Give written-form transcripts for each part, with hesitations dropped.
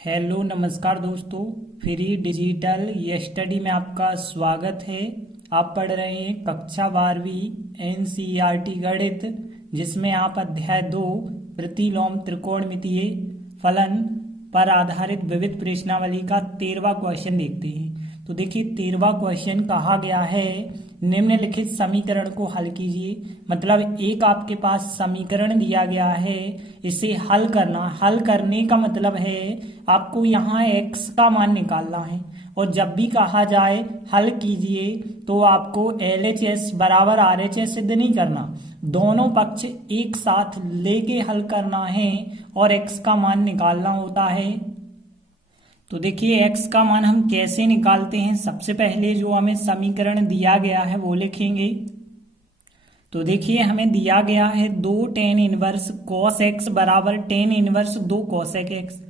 Hello नमस्कार दोस्तों, free digital study में आपका स्वागत है। आप पढ़ रहे हैं कक्षा 12वीं एनसीईआरटी गणित, जिसमें आप अध्याय 2 प्रतिलोम त्रिकोणमितीय फलन पर आधारित विविध प्रश्नावली का 13वां क्वेश्चन देखते हैं। तो देखिए 13वां क्वेश्चन कहा गया है, निम्नलिखित समीकरण को हल कीजिए। मतलब एक आपके पास समीकरण दिया गया है, इसे हल करना। हल करने का मतलब है आपको यहाँ x का मान निकालना है, और जब भी कहा जाए हल कीजिए तो आपको LHS बराबर RHS सिद्ध नहीं करना, दोनों पक्ष एक साथ लेके हल करना है और x का मान निकालना होता है। तो देखिए x का मान हम कैसे निकालते हैं। सबसे पहले जो हमें समीकरण दिया गया है वो लिखेंगे। तो देखिए हमें दिया गया है 2 tan इनवर्स cos x बराबर tan इनवर्स 2 cosec x।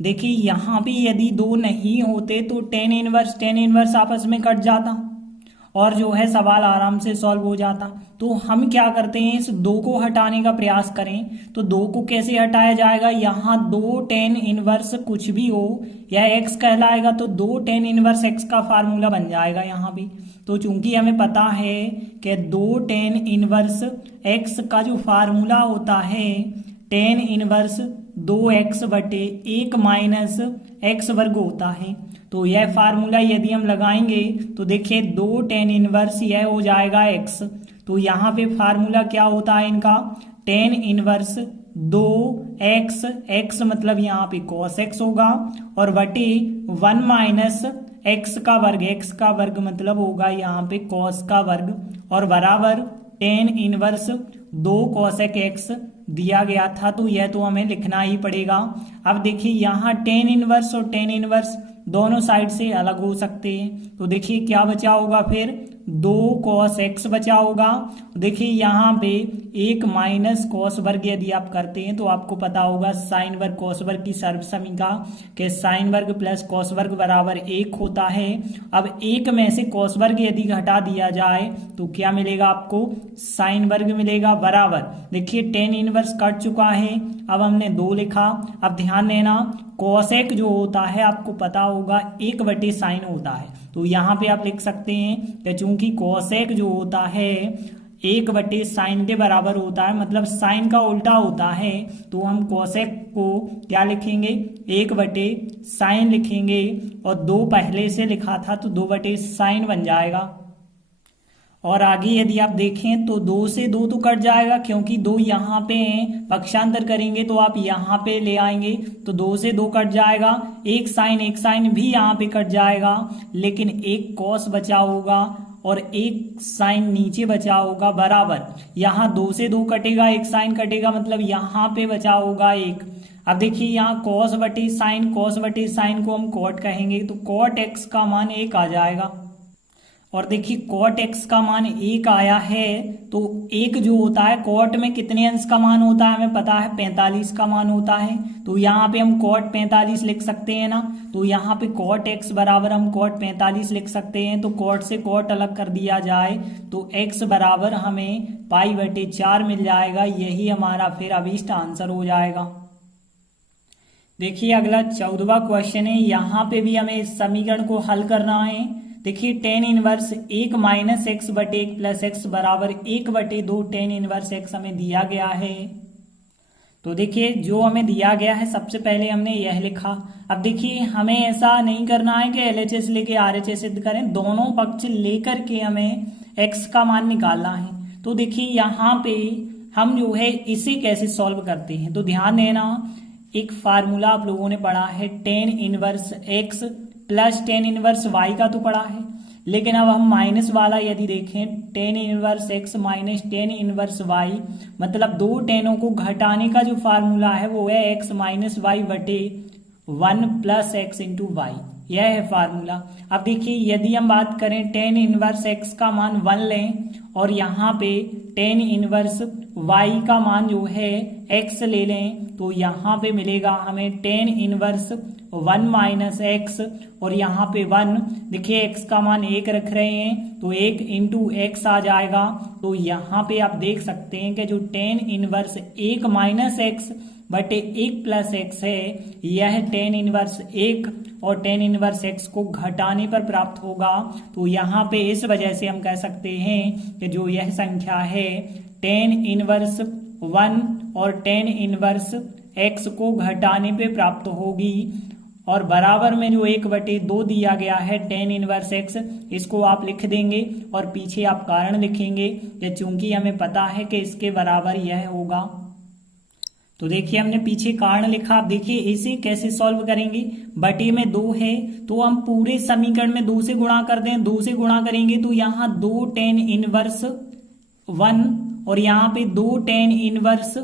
देखिए यहाँ भी यदि 2 नहीं होते तो tan इनवर्स आपस में कट जाता और जो है सवाल आराम से सॉल्व हो जाता। तो हम क्या करते हैं, इस 2 को हटाने का प्रयास करें। तो 2 को कैसे हटाया जाएगा, यहाँ 2 tan इनवर्स कुछ भी हो यह x कहलाएगा, तो 2 tan इनवर्स x का फार्मूला बन जाएगा यहाँ भी। तो चूंकि हमें पता है कि 2 tan इनवर्स x का जो फार्मूला होता है tan इनवर्स 2x बटे 1 माइनस x वर्ग होता है, तो यह फार्मूला यदि हम लगाएंगे तो देखिए 2 tan इनवर्स यह हो जाएगा x। तो यहाँ पे फार्मूला क्या होता है इनका, tan इनवर्स 2x, x मतलब यहाँ पे cos x होगा, और बटे 1 माइनस x का वर्ग मतलब होगा यहाँ पे cos का वर्ग, और बराबर tan इनवर्स 2 cosec x दिया गया था, तो यह तो हमें लिखना ही पड़ेगा। अब देखिए यहाँ tan इनवर्स और tan इनवर्स दोनों साइड से अलग हो सकते हैं, तो देखिए क्या बचा होगा, फिर 2 cos x बचा होगा। देखिए यहाँ पे 1 माइनस cos वर्ग यदि आप करते हैं तो आपको पता होगा साइन वर्ग cos वर्ग की सर्वसमीका के साइन वर्ग प्लस cos वर्ग बराबर 1 होता है। अब 1 में से cos वर्ग यदि घटा दिया जाए तो क्या मिलेगा, आपको साइन वर्ग मिलेगा, बराबर देखिए tan इनवर्स कट चुका है, अब हमने 2 लिखा। अब ध्यान देना कोसेक जो होता है आपको पता होगा 1 बटे साइन होता है, तो यहाँ पे आप लिख सकते हैं कि चूंकि कोसेक जो होता है 1 बटे साइन के बराबर होता है, मतलब साइन का उल्टा होता है, तो हम कोसेक को क्या लिखेंगे, 1 बटे साइन लिखेंगे, और 2 पहले से लिखा था तो 2 बटे साइन बन जाएगा। और आगे यदि आप देखें तो 2 से 2 तो कट जाएगा, क्योंकि 2 यहाँ पे हैं, पक्षांतर करेंगे तो आप यहाँ पे ले आएंगे, तो 2 से 2 कट जाएगा। एक साइन भी यहाँ पे कट जाएगा, लेकिन एक कॉस बचा होगा और एक साइन नीचे बचा होगा, बराबर यहाँ 2 से 2 कटेगा, एक साइन कटेगा, मतलब यहाँ पे बचा होगा 1। अब देखिए यहाँ cos बटे साइन को हम cot कहेंगे, तो cot x का मान 1 आ जाएगा। और देखिए cot x का मान 1 आया है, तो 1 जो होता है cot में कितने अंश का मान होता है हमें पता है, 45 का मान होता है, तो यहाँ पे हम cot 45 लिख सकते हैं ना। तो यहाँ पे cot x बराबर हम cot 45 लिख सकते हैं, तो cot से cot अलग कर दिया जाए तो x बराबर हमें पाई बटे 4 मिल जाएगा। यही हमारा फिर अभीष्ट आंसर हो जाएगा। देखिए अगला 14वां क्वेश्चन है, यहाँ पे भी हमें इस समीकरण को हल करना है। देखिए tan इनवर्स 1 माइनस एक्स बटे 1 प्लस एक्स बराबर 1 बटे 2 tan इनवर्स x हमें दिया गया है। तो देखिए जो हमें दिया गया है सबसे पहले हमने यह लिखा। अब देखिए हमें ऐसा नहीं करना है कि LHS लेके RHS सिद्ध करें, दोनों पक्ष लेकर के हमें x का मान निकालना है। तो देखिए यहाँ पे हम जो है इसे कैसे सॉल्व करते हैं, तो ध्यान देना एक फार्मूला आप लोगों ने पढ़ा है tan inverse x plus tan inverse y का तो पढ़ा है, लेकिन अब हम माइनस वाला यदि देखें tan inverse x minus tan inverse y, मतलब 2 टेनों को घटाने का जो फार्मूला है वो है x माइनस वाई बटे 1 प्लस एक्स इंटू वाई, यह है फार्मूला। अब देखिए यदि हम बात करें tan इनवर्स x का मान 1 लें और यहाँ पे tan इनवर्स y का मान जो है x ले लें, तो यहाँ पे मिलेगा हमें tan इनवर्स 1 माइनस एक्स, और यहाँ पे 1, देखिए x का मान 1 रख रहे हैं तो 1 इंटू एक्स आ जाएगा। तो यहाँ पे आप देख सकते हैं कि जो tan इनवर्स 1 माइनस एक्स बटे 1 प्लस एक्स है, यह टेन इनवर्स 1 और टेन इनवर्स एक्स को घटाने पर प्राप्त होगा। तो यहाँ पे इस वजह से हम कह सकते हैं कि जो यह संख्या है टेन इनवर्स 1 और टेन इनवर्स एक्स को घटाने पे प्राप्त होगी। और बराबर में जो 1/2 दिया गया है टेन इनवर्स एक्स, इसको आप लिख देंगे और पीछे आप कारण लिखेंगे कि चूंकि हमें पता है कि इसके बराबर यह होगा। तो देखिए हमने पीछे कारण लिखा। आप देखिए इसे कैसे सॉल्व करेंगे, बटे में 2 है तो हम पूरे समीकरण में 2 से गुणा कर दें। 2 से गुणा करेंगे तो यहाँ 2 टेन इनवर्स 1 और यहाँ पे 2 टेन इनवर्स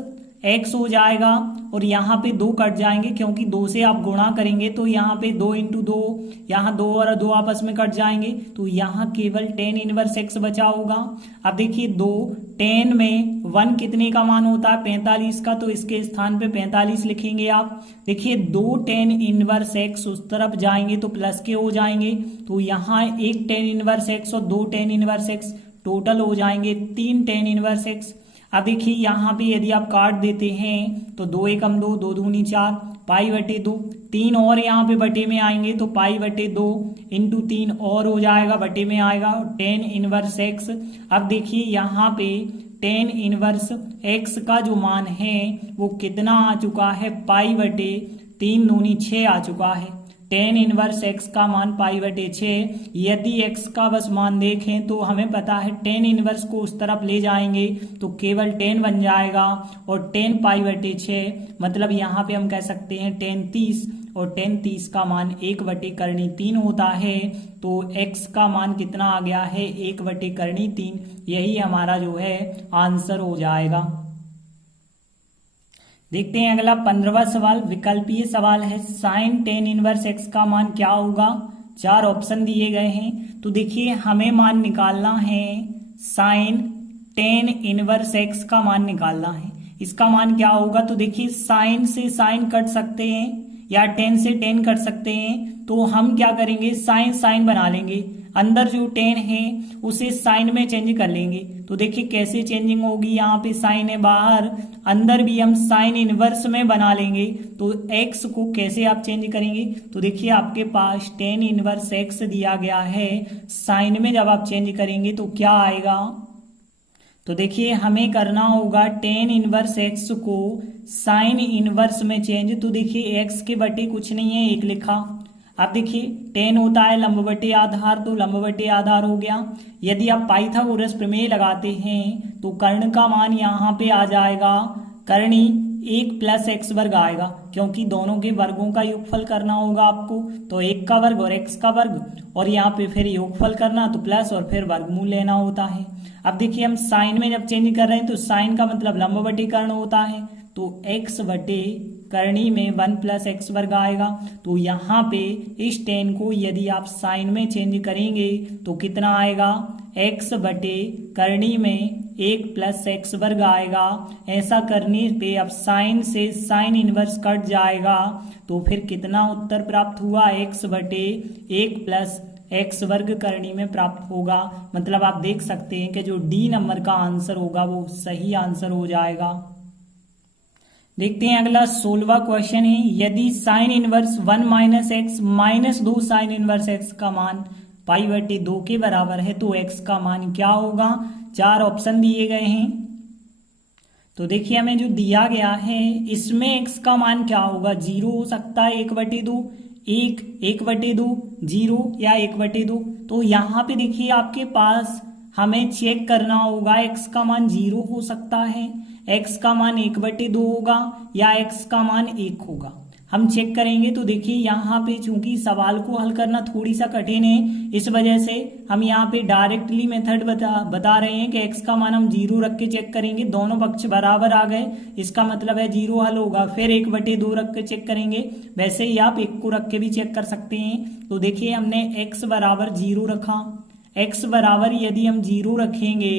एक्स हो जाएगा और यहाँ पे 2 कट जाएंगे क्योंकि 2 से आप गुणा करेंगे तो यहाँ पे 2 × 2, यहाँ 2 और 2 आपस में कट जाएंगे तो यहाँ केवल टेन इनवर्स एक्स बचा होगा। अब देखिए 2 10 में 1 कितने का मान होता है 45 का, तो इसके स्थान पे 45 लिखेंगे आप। देखिए 2 टेन इनवर्स एक्स उस तरफ जाएंगे तो प्लस के हो जाएंगे, तो यहाँ 1 टेन इनवर्स एक्स और 2 टेन इनवर्स एक्स टोटल हो जाएंगे 3 टेन इनवर्स एक्स। अब देखिए यहाँ पे यदि आप काट देते हैं तो 2 × 2 2 दूनी 4 π/2, 3 और यहाँ पे बटे में आएंगे तो π/2 × 3 और हो जाएगा, बटे में आएगा टेन इनवर्स एक्स। अब देखिए यहाँ पे टेन इनवर्स एक्स का जो मान है वो कितना आ चुका है π/3 दूनी 6 आ चुका है। टेन इनवर्स एक्स का मान π/6। यदि एक्स का बस मान देखें तो हमें पता है टेन इनवर्स को उस तरफ ले जाएंगे तो केवल 10 बन जाएगा और 10 π/6 मतलब यहाँ पे हम कह सकते हैं 10 30 और 10 30 का मान 1/3 होता है। तो एक्स का मान कितना आ गया है 1/3, यही हमारा जो है आंसर हो जाएगा। देखते हैं अगला 15वां सवाल, विकल्पीय सवाल है। साइन टेन इनवर्स एक्स का मान क्या होगा। 4 ऑप्शन दिए गए हैं। तो देखिए हमें मान निकालना है साइन टेन इनवर्स एक्स का मान निकालना है। इसका मान क्या होगा, तो देखिए साइन से साइन कट सकते हैं या 10 से 10 कट सकते हैं, तो हम क्या करेंगे साइन साइन बना लेंगे, अंदर जो 10 है उसे साइन में चेंज कर लेंगे। तो देखिए कैसे चेंजिंग होगी, यहाँ पे साइन है बाहर, अंदर भी हम साइन इनवर्स में बना लेंगे। तो एक्स को कैसे आप चेंज करेंगे, तो देखिए आपके पास टेन इनवर्स एक्स दिया गया है, साइन में जब आप चेंज करेंगे तो क्या आएगा, तो देखिए हमें करना होगा टेन इनवर्स एक्स को साइन इनवर्स में चेंज। तो देखिए एक्स के बटे कुछ नहीं है 1 लिखा। अब देखिए 10 होता है लंब बटे आधार, तो लंब बटे आधार हो गया। यदि आप पाइथागोरस प्रमेय लगाते हैं तो कर्ण का मान यहाँ पे आ जाएगा कर्णी 1 + x² आएगा, क्योंकि दोनों के वर्गों का योगफल करना होगा आपको। तो 1 का वर्ग और x का वर्ग और यहाँ पे फिर योगफल करना, तो प्लस और फिर वर्गमूल लेना होता है। अब देखिए हम साइन में जब चेंज कर रहे हैं तो साइन का मतलब लंब बटे कर्ण होता है, तो x बटे कर्णी में 1 + x² आएगा। तो यहाँ पे इस 10 को यदि आप साइन में चेंज करेंगे तो कितना आएगा, x बटे कर्णी में 1 + x² आएगा। ऐसा करने पे अब साइन से साइन इनवर्स कट जाएगा, तो फिर कितना उत्तर प्राप्त हुआ, x बटे 1 + x² करनी में प्राप्त होगा। मतलब आप देख सकते हैं कि जो डी नंबर का आंसर होगा वो सही आंसर हो जाएगा। देखते हैं अगला 16वां क्वेश्चन है, यदि sine inverse 1 - x -2 sine inverse x का मान π/2 के बराबर है तो x का मान क्या होगा। 4 ऑप्शन दिए गए हैं। तो देखिए हमें जो दिया गया है इसमें x का मान क्या होगा, 0 हो सकता है, 1/2 1 1/2 0 या 1/2। तो यहाँ पे देखिए आपके पास हमें चेक करना होगा x का मान 0 हो सकता है, x का मान 1/2 होगा या x का मान 1 होगा। हम चेक करेंगे। तो देखिए यहाँ पे चूंकि सवाल को हल करना थोड़ी सा कठिन है, इस वजह से हम यहाँ पे डायरेक्टली मेथड बता रहे हैं कि x का मान हम 0 रख के चेक करेंगे। दोनों पक्ष बराबर आ गए, इसका मतलब है 0 हल होगा। फिर 1/2 रख के चेक करेंगे, वैसे ही आप 1 को रख के भी चेक कर सकते हैं। तो देखिए हमने x बराबर 0 रखा, x बराबर यदि हम 0 रखेंगे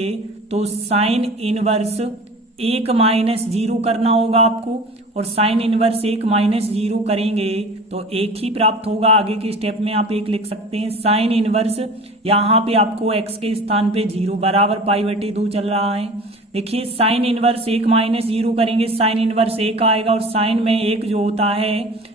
तो साइन इनवर्स 1 - 0 करना होगा आपको, और साइन इनवर्स 1 - 0 करेंगे तो 1 ही प्राप्त होगा। आगे के स्टेप में आप 1 लिख सकते हैं। साइन इनवर्स यहाँ पे आपको x के स्थान पे 0 बराबर π/2 चल रहा है। देखिए साइन इनवर्स 1 माइनस 0 करेंगे, साइन इनवर्स 1 आएगा, और साइन में 1 जो होता है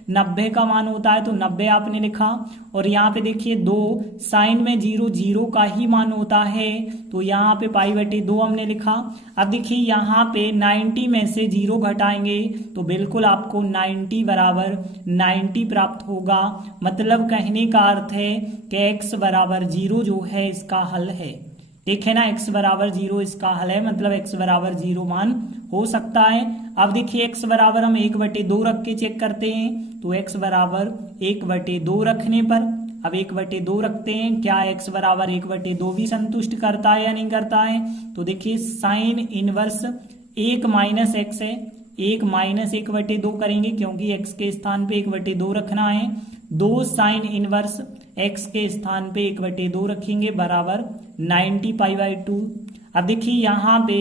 90 का मान होता है, तो 90 आपने लिखा। और यहाँ पे देखिए 2, साइन में 0 0 का ही मान होता है, तो यहाँ पे पाई बटे 2 हमने लिखा। अब देखिए यहाँ पे 90 में से 0 घटाएंगे तो बिल्कुल आपको 90 बराबर 90 प्राप्त होगा। मतलब कहने का अर्थ है कि x बराबर 0 जो है इसका हल है। देखे ना, x बराबर 0 इसका हल है, मतलब x बराबर 0 मान हो सकता है। अब देखिए x बराबर हम 1/2 रख के चेक करते हैं, तो x बराबर 1/2 रखने पर, अब 1/2 रखते हैं, क्या x बराबर 1/2 भी संतुष्ट करता है या नहीं करता है। तो देखिए साइन इनवर्स 1 माइनस एक्स है, 1 माइनस 1/2 करेंगे क्योंकि x के स्थान पे 1/2 रखना है। 2 साइन इनवर्स x के स्थान पे 1/2 रखेंगे बराबर 90 पाई/2। अब देखिए यहाँ पे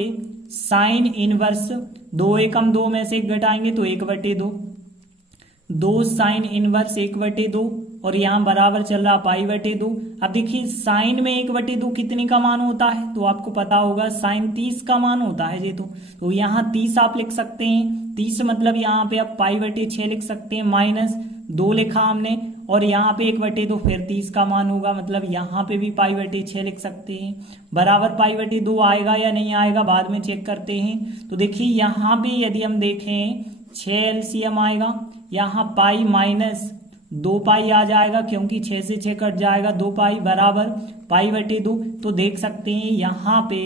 साइन इनवर्स 2 एकम 2 में से 1 घटाएंगे तो 1/2, 2 साइन इनवर्स 1/2, और यहाँ बराबर चल रहा पाई/2। अब देखिए साइन में 1/2 कितने का मान होता है, तो आपको पता होगा साइन 30 का मान होता है ये, तो यहाँ 30 आप लिख सकते हैं। 30 मतलब यहाँ पे आप पाई/6 लिख सकते हैं, माइनस 2 लिखा हमने, और यहाँ पे 1/2 फिर 30 का मान होगा, मतलब यहाँ पे भी पाई/6 लिख सकते हैं। बराबर पाई/2 आएगा या नहीं आएगा बाद में चेक करते हैं। तो देखिए यहाँ पे यदि हम देखें 6 एलसीएम आएगा, यहाँ पाई माइनस 2 पाई आ जाएगा क्योंकि 6 से 6 कट जाएगा, 2 पाई बराबर पाई/2। तो देख सकते हैं यहाँ पे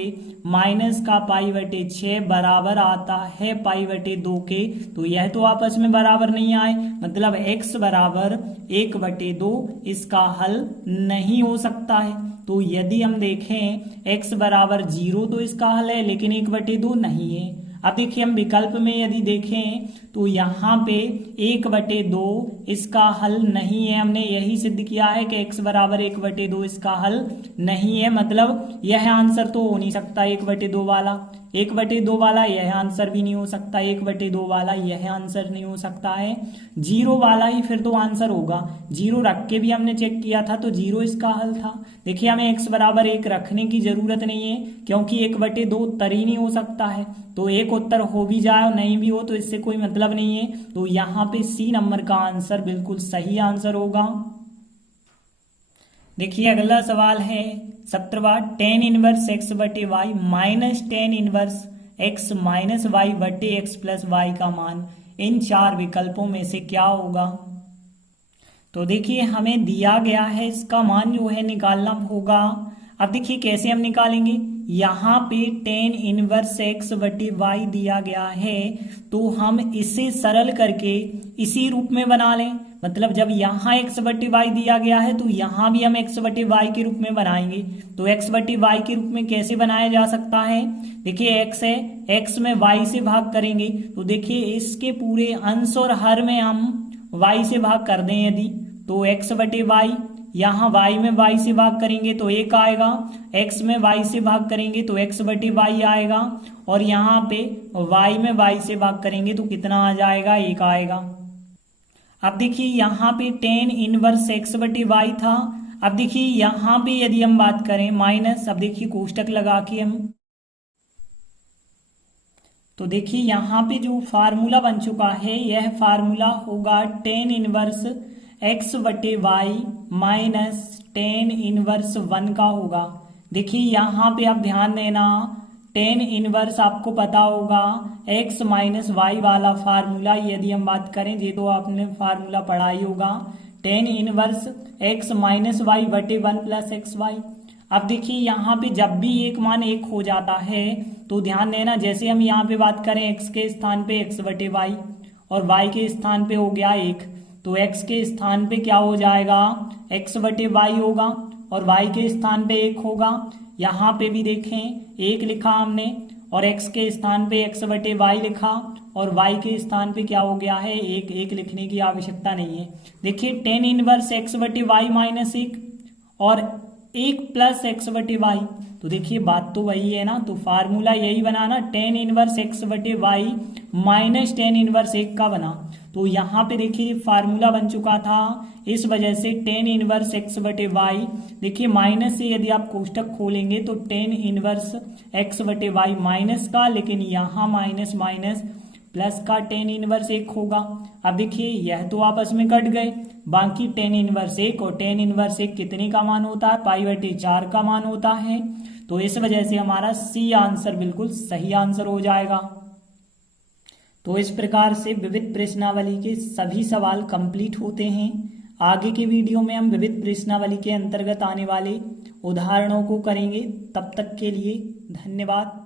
माइनस का पाई/6 बराबर आता है पाई/2 के, तो यह तो आपस में बराबर नहीं आए, मतलब x बराबर 1/2 इसका हल नहीं हो सकता है। तो यदि हम देखें x बराबर 0 तो इसका हल है, लेकिन 1/2 नहीं है। अब देखिए हम विकल्प में यदि देखें तो यहाँ पे 1/2 इसका हल नहीं है, हमने यही सिद्ध किया है कि x बराबर 1/2 इसका हल नहीं है, मतलब यह आंसर तो हो नहीं सकता 1/2 वाला, 1/2 वाला यह आंसर भी नहीं हो सकता, 1/2 वाला यह आंसर नहीं हो सकता है, 0 वाला ही फिर तो आंसर होगा। 0 रख के भी हमने चेक किया था तो 0 इसका हल था। देखिए हमें x बराबर 1 रखने की जरूरत नहीं है क्योंकि 1/2 उत्तर ही नहीं हो सकता है, तो एक उत्तर हो भी जाए और नहीं भी हो तो इससे कोई मतलब नहीं है। तो यहाँ पे सी नंबर का आंसर बिल्कुल सही आंसर होगा। देखिए अगला सवाल है 17वां, tan इनवर्स x बटे y minus tan inverse x minus Y बटे एक्स प्लस वाई का मान इन 4 विकल्पों में से क्या होगा। तो देखिए हमें दिया गया है, इसका मान जो है निकालना होगा। अब देखिए कैसे हम निकालेंगे, यहाँ पे tan इनवर्स x बटे वाई दिया गया है, तो हम इसे सरल करके इसी रूप में बना लें। मतलब जब यहाँ x बटे वाई दिया गया है तो यहाँ भी हम x बटे वाई के रूप में बनाएंगे। तो x बटे वाई के रूप में कैसे बनाया जा सकता है, देखिए x है, x में y से भाग करेंगे, तो देखिए इसके पूरे अंश और हर में हम y से भाग कर दें यदि, तो x बटे वाई, यहाँ y में y से भाग करेंगे तो 1 आएगा, x में y से भाग करेंगे तो x बटे वाई आएगा, और यहाँ पे y में y से भाग करेंगे तो कितना आ जाएगा, 1 आएगा। अब देखिए यहाँ पे tan इनवर्स x बटे वाई था। अब देखिए यहाँ पे यदि हम बात करें माइनस, अब देखिए कोष्टक लगा के हम, तो देखिए यहाँ पे जो फार्मूला बन चुका है यह फार्मूला होगा tan इनवर्स x बटे वाई माइनस tan इनवर्स 1 का होगा। देखिए यहाँ पे आप ध्यान देना, tan इनवर्स आपको पता होगा x माइनस वाई वाला फार्मूला, यदि हम बात करें ये तो आपने फार्मूला पढ़ा ही होगा, tan inverse x minus Y बटे 1 प्लस एक्स वाई। अब देखिए यहाँ पे जब भी एक मान 1 हो जाता है तो ध्यान देना, जैसे हम यहाँ पे बात करें x के स्थान पे x बटे वाई और y के स्थान पे हो गया 1, तो x के स्थान पे क्या हो जाएगा, x बटे वाई होगा, और y के स्थान पे 1 होगा। यहाँ पे भी देखें 1 लिखा हमने, और x के स्थान पे x बटे वाई लिखा, और y के स्थान पे क्या हो गया है, 1 लिखने की आवश्यकता नहीं है। देखिए tan इनवर्स x बटे वाई माइनस 1 और 1 प्लस एक्स बटे वाई, तो देखिए बात तो वही है ना, तो फार्मूला यही बना ना, tan इनवर्स x बटे वाई माइनस tan इनवर्स 1 का बना। तो यहाँ पे देखिए फार्मूला बन चुका था, इस वजह से टेन इनवर्स एक्स बटे वाई, देखिए माइनस से यदि आप कोष्टक खोलेंगे तो टेन इनवर्स एक्स बटे वाई माइनस का, लेकिन यहाँ माइनस माइनस प्लस का टेन इनवर्स एक होगा। अब देखिए यह तो आपस में कट गए, बाकी टेन इनवर्स एक और टेन इनवर्स एक कितने का मान होता है, पाई बटे 4 का मान होता है। तो इस वजह से हमारा सी आंसर बिल्कुल सही आंसर हो जाएगा। तो इस प्रकार से विविध प्रश्नावली के सभी सवाल कंप्लीट होते हैं। आगे के वीडियो में हम विविध प्रश्नावली के अंतर्गत आने वाले उदाहरणों को करेंगे। तब तक के लिए धन्यवाद।